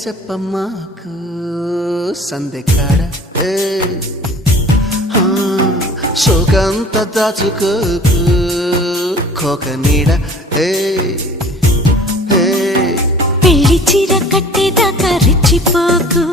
చెప్పమ్మాకు సందెకాడ శోకంత దాచుకోకు కోక నీడ పెళ్లి చీర కట్టేదాకా రెచ్చిపోకు